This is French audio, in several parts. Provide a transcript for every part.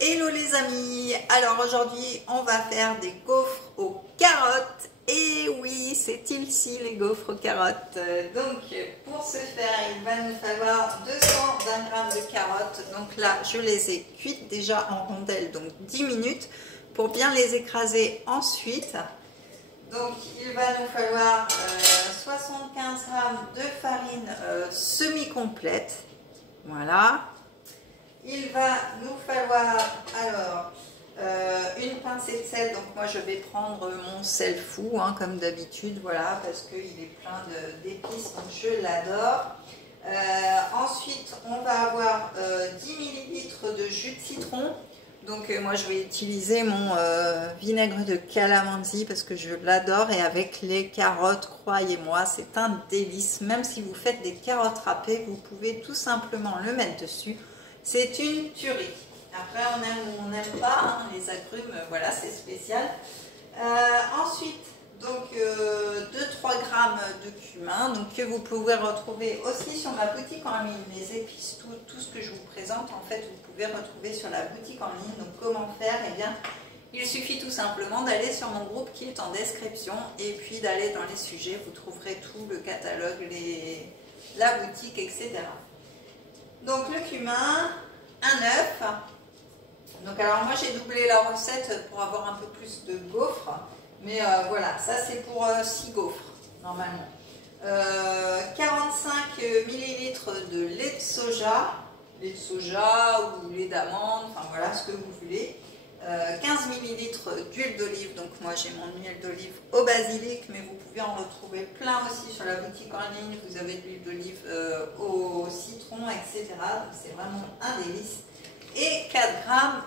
Hello les amis, alors aujourd'hui on va faire des gaufres aux carottes. Et oui, c'est ici les gaufres aux carottes. Donc pour ce faire il va nous falloir 220 g de carottes. Donc là je les ai cuites déjà en rondelles, donc 10 minutes pour bien les écraser ensuite. Donc il va nous falloir 75 g de farine semi-complète, voilà. Il va nous falloir alors une pincée de sel. Donc moi je vais prendre mon sel fou comme d'habitude, voilà, parce qu'il est plein d'épices, donc je l'adore. Ensuite on va avoir 10 ml de jus de citron. Donc moi je vais utiliser mon vinaigre de calamansi parce que je l'adore, et avec les carottes, croyez-moi, c'est un délice. Même si vous faites des carottes râpées, vous pouvez tout simplement le mettre dessus. C'est une tuerie. Après, on aime ou on n'aime pas, les agrumes, voilà, c'est spécial. Ensuite, donc 2-3 g de cumin, donc que vous pouvez retrouver aussi sur ma boutique en ligne. Les épices, tout ce que je vous présente, en fait, vous pouvez retrouver sur la boutique en ligne. Donc comment faire? Eh bien, il suffit tout simplement d'aller sur mon groupe qui est en description, et puis d'aller dans les sujets, vous trouverez tout le catalogue, la boutique, etc. Donc le cumin, un œuf. Donc alors moi j'ai doublé la recette pour avoir un peu plus de gaufres, mais voilà, ça c'est pour 6 gaufres normalement. 45 ml de lait de soja ou lait d'amande, enfin voilà ce que vous voulez. 15 ml d'huile d'olive, donc moi j'ai mon huile d'olive au basilic, mais vous pouvez en retrouver plein aussi sur la boutique en ligne. Vous avez de l'huile d'olive au citron, etc. Donc c'est vraiment un délice. Et 4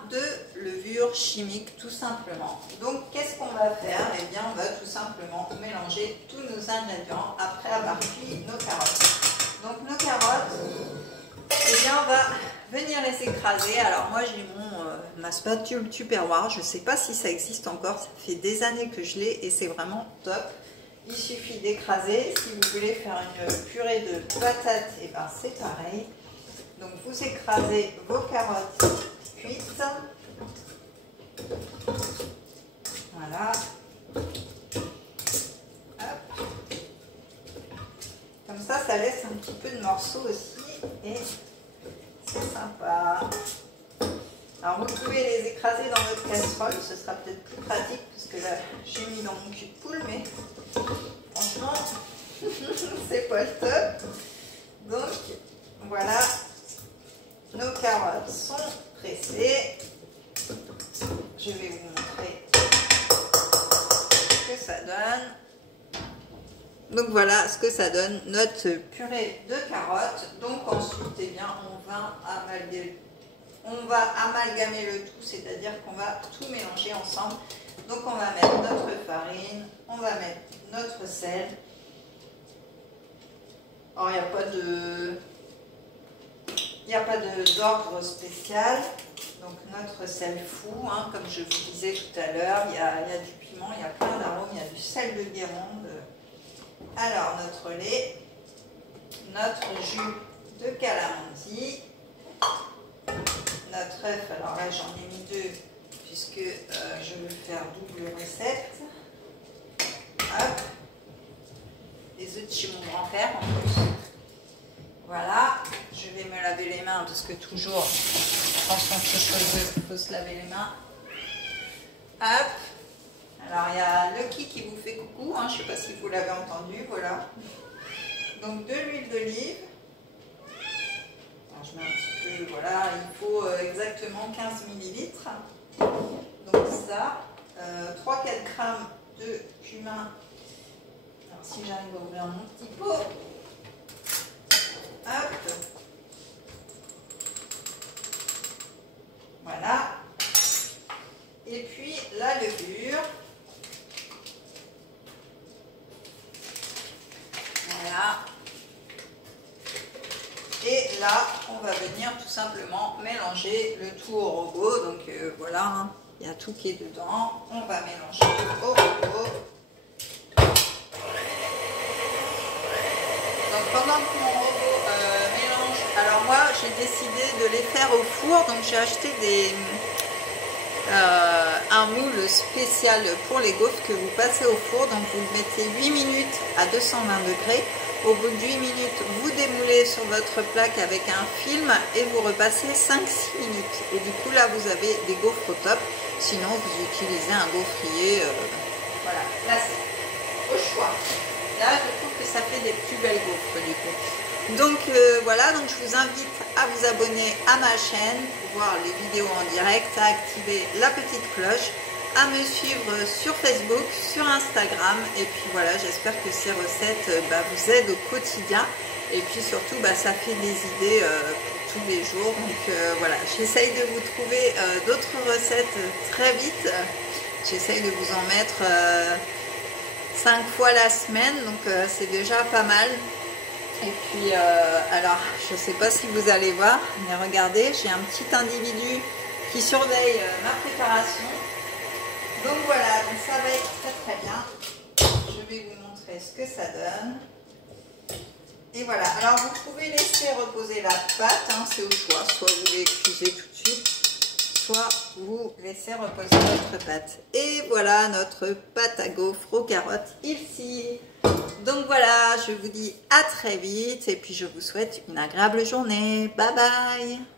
g de levure chimique tout simplement. Donc qu'est-ce qu'on va faire? Eh bien on va tout simplement mélanger tous nos ingrédients après avoir cuit nos carottes. Donc nos carottes, eh bien on va venir les écraser. Alors moi j'ai ma spatule Tupperware, je ne sais pas si ça existe encore, ça fait des années que je l'ai et c'est vraiment top. Il suffit d'écraser. Si vous voulez faire une purée de patates, et ben c'est pareil. Donc vous écrasez vos carottes cuites, voilà. Hop. Comme ça laisse un petit peu de morceaux aussi et c'est sympa. Alors vous pouvez les écraser dans votre casserole, ce sera peut-être plus pratique parce que là j'ai mis dans mon cul de poule, mais franchement c'est pas le top. Donc voilà, nos carottes sont pressées. Je vais vous montrer ce que ça donne. Donc voilà ce que ça donne, notre purée de carottes. Donc ensuite, eh bien, on va amalgamer le tout, c'est-à-dire qu'on va tout mélanger ensemble. Donc on va mettre notre farine, on va mettre notre sel. Alors il n'y a pas d'ordre spécial. Donc notre sel fou, comme je vous disais tout à l'heure, il y a du piment, il y a plein d'arômes, il y a du sel de Guérande. Alors notre lait, notre jus de calamansi, notre œuf, alors là j'en ai mis 2 puisque je veux faire double recette. Hop, les œufs de chez mon grand-père en plus. Voilà, je vais me laver les mains parce que toujours quand on touche aux œufs, il faut se laver les mains. Hop, alors il y a Lucky qui vous fait coucou, je ne sais pas si vous l'avez entendu, voilà. Donc de l'huile d'olive. Je mets un petit peu, voilà, il faut exactement 15 ml. Donc ça, 3-4 g de cumin. Alors si j'arrive à ouvrir mon petit pot. Hop. Voilà. Et puis la levure. Voilà. Et là, on va venir tout simplement mélanger le tout au robot. Donc voilà, il y a tout qui est dedans. On va mélanger au robot. Donc pendant que mon robot mélange, alors moi j'ai décidé de les faire au four. Donc j'ai acheté un moule spécial pour les gaufres que vous passez au four. Donc vous le mettez 8 minutes à 220 degrés. Au bout de 8 minutes, vous démoulez sur votre plaque avec un film et vous repassez 5-6 minutes. Et du coup là vous avez des gaufres au top. Sinon vous utilisez un gaufrier. Voilà, là c'est au choix. Là je trouve que ça fait des plus belles gaufres du coup. Donc voilà, donc je vous invite à vous abonner à ma chaîne pour voir les vidéos en direct, à activer la petite cloche, à me suivre sur Facebook, sur Instagram. Et puis voilà, j'espère que ces recettes vous aident au quotidien. Et puis surtout, ça fait des idées pour tous les jours. Donc voilà, j'essaye de vous trouver d'autres recettes très vite. J'essaye de vous en mettre 5 fois la semaine, donc c'est déjà pas mal. Et puis, alors, je ne sais pas si vous allez voir, mais regardez, j'ai un petit individu qui surveille ma préparation. Donc voilà, donc ça va être très très bien. Je vais vous montrer ce que ça donne. Et voilà, alors vous pouvez laisser reposer la pâte, hein, c'est au choix, soit vous les cuisez tout de suite, soit vous laissez reposer votre pâte. Et voilà notre pâte à gaufres aux carottes ici. Donc voilà, je vous dis à très vite et puis je vous souhaite une agréable journée. Bye bye!